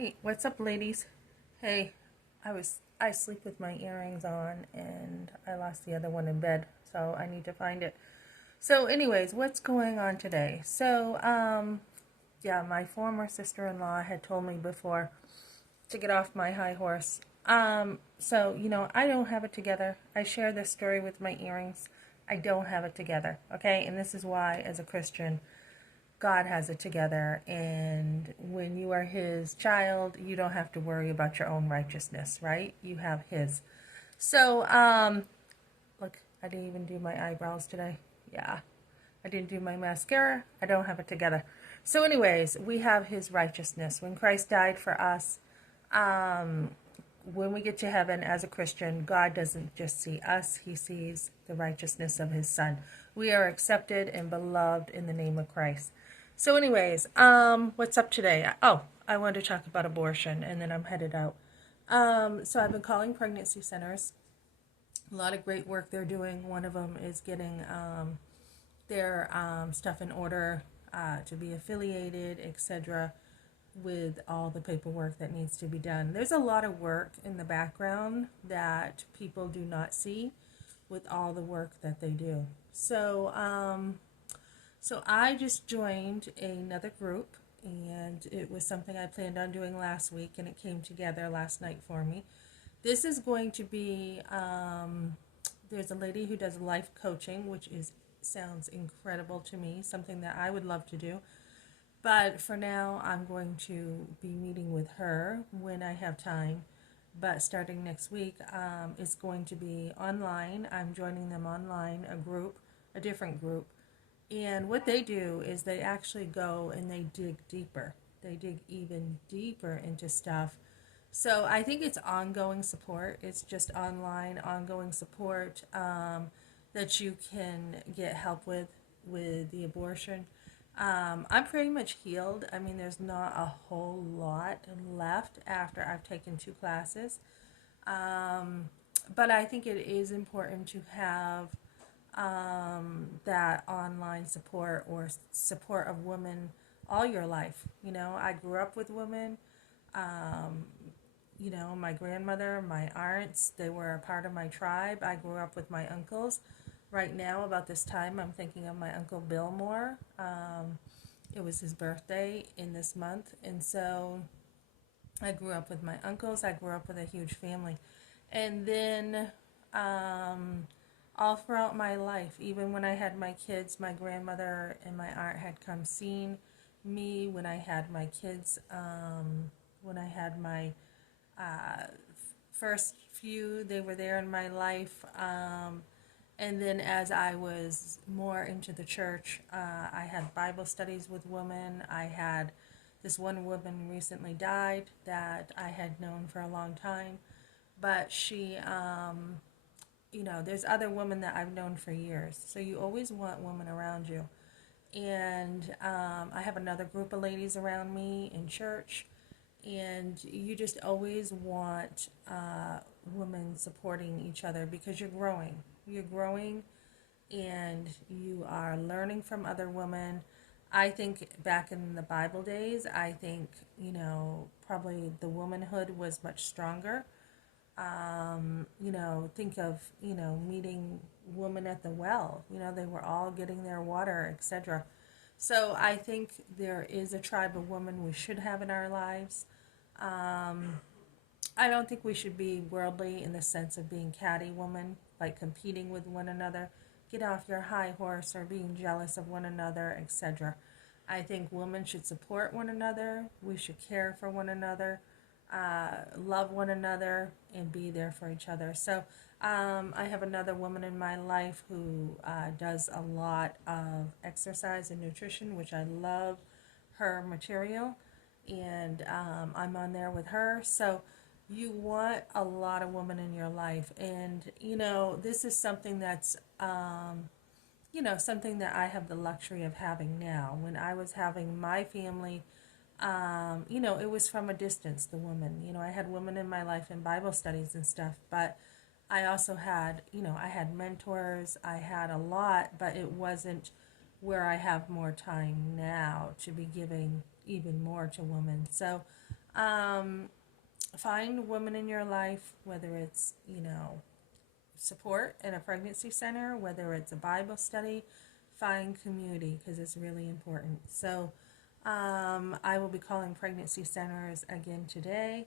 Alright, what's up, ladies? Hey, I sleep with my earrings on and I lost the other one in bed, so I need to find it. So anyways, what's going on today? Yeah, my former sister-in-law had told me before to get off my high horse. I don't have it together. I share this story with my earrings. I don't have it together, okay? And this is why, as a Christian, God has it together, and when you are His child, you don't have to worry about your own righteousness, right? You have His. So, look, I didn't even do my eyebrows today. Yeah, I didn't do my mascara. I don't have it together. So, anyways, we have His righteousness. When Christ died for us, um, when we get to heaven as a Christian, God doesn't just see us, He sees the righteousness of His Son. We are accepted and beloved in the name of Christ. So, anyways, what's up today? Oh, I wanted to talk about abortion, and then I'm headed out. So I've been calling pregnancy centers. A lot of great work they're doing. One of them is getting their stuff in order to be affiliated, etc., with all the paperwork that needs to be done. There's a lot of work in the background that people do not see with all the work that they do. So I just joined another group, and it was something I planned on doing last week, and it came together last night for me. This is going to be, there's a lady who does life coaching, which sounds incredible to me, something that I would love to do. But for now, I'm going to be meeting with her when I have time. But starting next week, it's going to be online. I'm joining them online, a different group. And what they do is they actually go and they dig deeper. They dig even deeper into stuff. So I think it's ongoing support. It's just online, ongoing support that you can get help with the abortion. I'm pretty much healed. I mean, there's not a whole lot left after I've taken 2 classes. But I think it is important to have that online support or support of women all your life. You know, I grew up with women. Um, my grandmother, my aunts, they were a part of my tribe. I grew up with my uncles. Right now, about this time, I'm thinking of my Uncle Bill Moore. It was his birthday in this month. And so I grew up with my uncles. I grew up with a huge family. And then all throughout my life, even when I had my kids, my grandmother and my aunt had come seen me when I had my kids, when I had my uh, first few, they were there in my life. And then as I was more into the church, I had Bible studies with women. I had this one woman recently died that I had known for a long time, but there's other women that I've known for years. So you always want women around you. And I have another group of ladies around me in church, and you just always want women supporting each other because you're growing. You're growing and you are learning from other women. I think back in the Bible days, I think, probably the womanhood was much stronger. Think of, meeting women at the well. They were all getting their water, etc. So I think there is a tribe of women we should have in our lives. I don't think we should be worldly in the sense of being catty women, like competing with one another, get off your high horse, or being jealous of one another, etc. I think women should support one another. We should care for one another, love one another, and be there for each other. So I have another woman in my life who does a lot of exercise and nutrition, which I love her material, and I'm on there with her. So you want a lot of women in your life, and this is something that's something that I have the luxury of having now. When I was having my family, it was from a distance, the women. I had women in my life in Bible studies and stuff, but I also had, I had mentors, I had a lot, but it wasn't where I have more time now to be giving even more to women. So Find women in your life, whether it's, support in a pregnancy center, whether it's a Bible study, find community because it's really important. So, I will be calling pregnancy centers again today.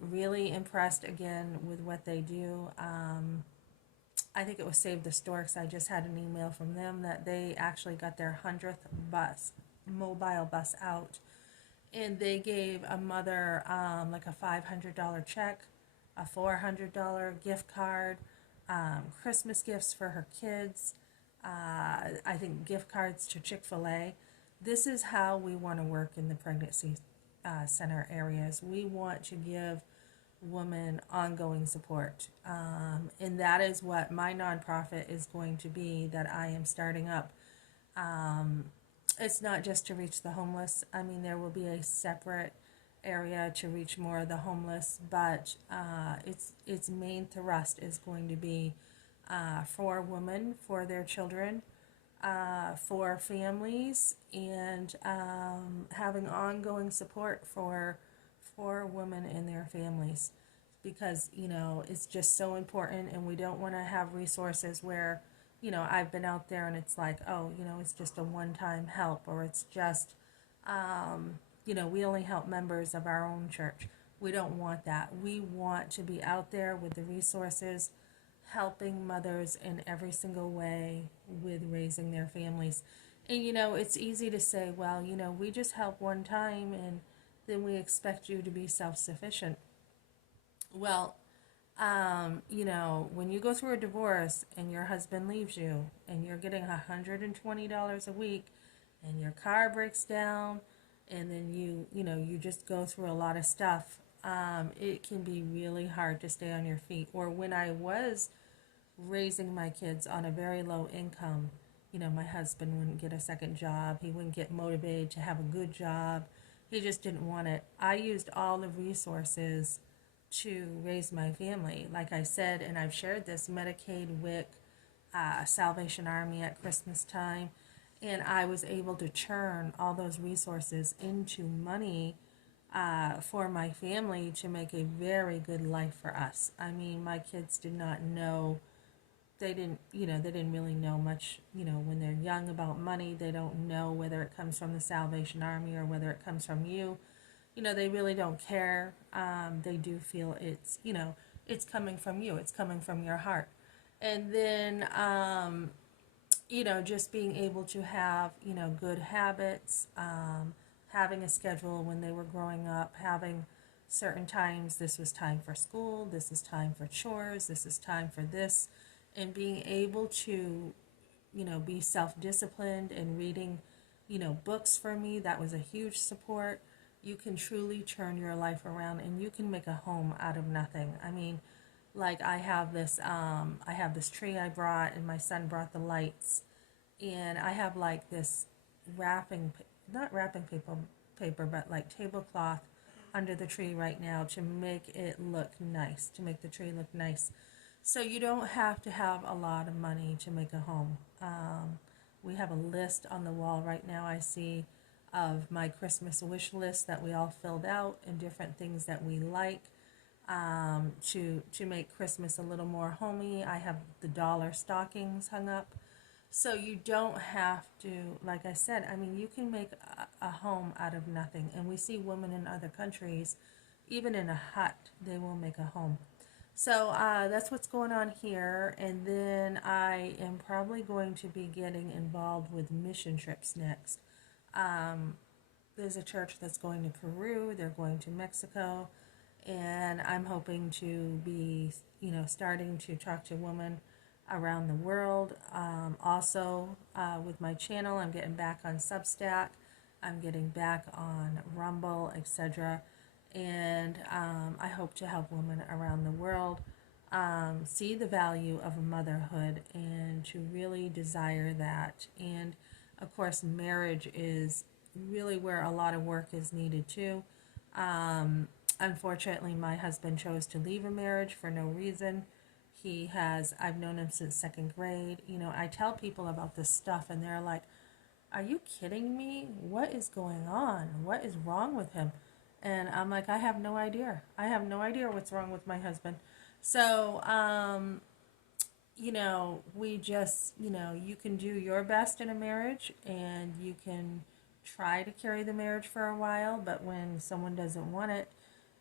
Really impressed again with what they do. I think it was Save the Storks. I just had an email from them that they actually got their 100th mobile bus out, and they gave a mother like a $500 check, a $400 gift card, Christmas gifts for her kids. I think gift cards to Chick-fil-A. This is how we want to work in the pregnancy center areas. We want to give women ongoing support. And that is what my nonprofit is going to be that I am starting up. It's not just to reach the homeless. I mean, there will be a separate area to reach more of the homeless, but its main thrust is going to be for women, for their children, for families, and having ongoing support for women and their families, because it's just so important, and we don't want to have resources where I've been out there and it's like, oh, it's just a one-time help, or it's just we only help members of our own church. We don't want that. We want to be out there with the resources, helping mothers in every single way with raising their families. And it's easy to say, well, we just help one time and then we expect you to be self-sufficient. Well, when you go through a divorce and your husband leaves you and you're getting $120 a week and your car breaks down and then you just go through a lot of stuff, it can be really hard to stay on your feet. Or when I was raising my kids on a very low income, my husband wouldn't get a second job. He wouldn't get motivated to have a good job. He just didn't want it. I used all the resources to raise my family. Like I said, and I've shared this, Medicaid, WIC, Salvation Army at Christmas time, and I was able to churn all those resources into money for my family to make a very good life for us. I mean, my kids did not know, they didn't really know much, when they're young about money. They don't know whether it comes from the Salvation Army or whether it comes from you. They really don't care. They do feel it's coming from you. It's coming from your heart. And then, just being able to have, good habits, having a schedule when they were growing up, having certain times, this was time for school, this is time for chores, this is time for this, and being able to, be self-disciplined and reading, books for me, that was a huge support. You can truly turn your life around and you can make a home out of nothing. I mean, like I have this tree I brought, and my son brought the lights, and I have like this not wrapping paper, but like tablecloth under the tree right now to make it look nice, to make the tree look nice. So you don't have to have a lot of money to make a home. We have a list on the wall right now, I see, of my Christmas wish list that we all filled out, and different things that we like to make Christmas a little more homey. I have the dollar stockings hung up. So you don't have to, like I said, I mean, you can make a home out of nothing. And we see women in other countries, even in a hut, they will make a home. So that's what's going on here. And then I am probably going to be getting involved with mission trips next. There's a church that's going to Peru, they're going to Mexico, and I'm hoping to be, starting to talk to women around the world. Also, with my channel, I'm getting back on Substack, I'm getting back on Rumble, etc. And I hope to help women around the world see the value of motherhood and to really desire that. And of course, marriage is really where a lot of work is needed too. Unfortunately, my husband chose to leave a marriage for no reason. I've known him since second grade. I tell people about this stuff and they're like, are you kidding me? What is going on? What is wrong with him? And I'm like, I have no idea. I have no idea what's wrong with my husband. So, we just, you can do your best in a marriage and you can try to carry the marriage for a while, but when someone doesn't want it,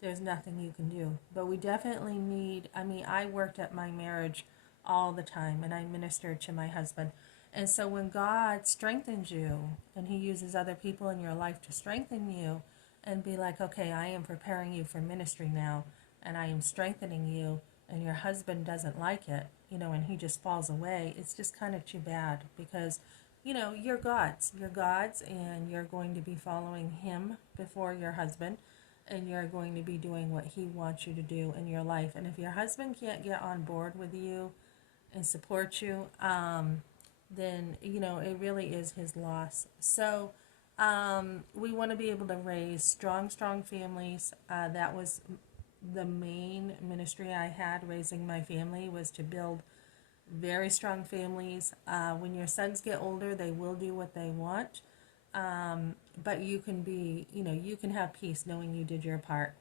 there's nothing you can do. But we definitely need, I worked at my marriage all the time and I ministered to my husband. And so when God strengthens you and He uses other people in your life to strengthen you and be like, okay, I am preparing you for ministry now and I am strengthening you, and your husband doesn't like it, and he just falls away, it's just kind of too bad because, you're God's, and you're going to be following Him before your husband, and you're going to be doing what He wants you to do in your life. And if your husband can't get on board with you and support you, then, it really is his loss. So, we want to be able to raise strong families. That was the main ministry I had raising my family, was to build very strong families. When your sons get older, they will do what they want. But you can be, you can have peace knowing you did your part.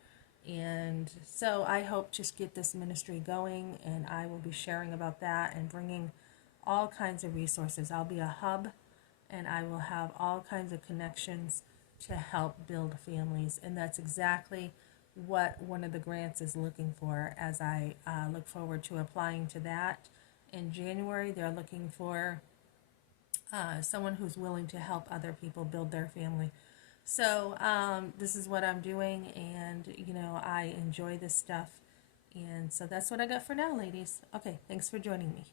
And so I hope to get this ministry going, and I will be sharing about that and bringing all kinds of resources. I'll be a hub, and I will have all kinds of connections to help build families. And that's exactly what one of the grants is looking for, as I look forward to applying to that. In January, they're looking for someone who's willing to help other people build their family. So this is what I'm doing, and I enjoy this stuff. And so that's what I got for now, ladies. Okay, thanks for joining me.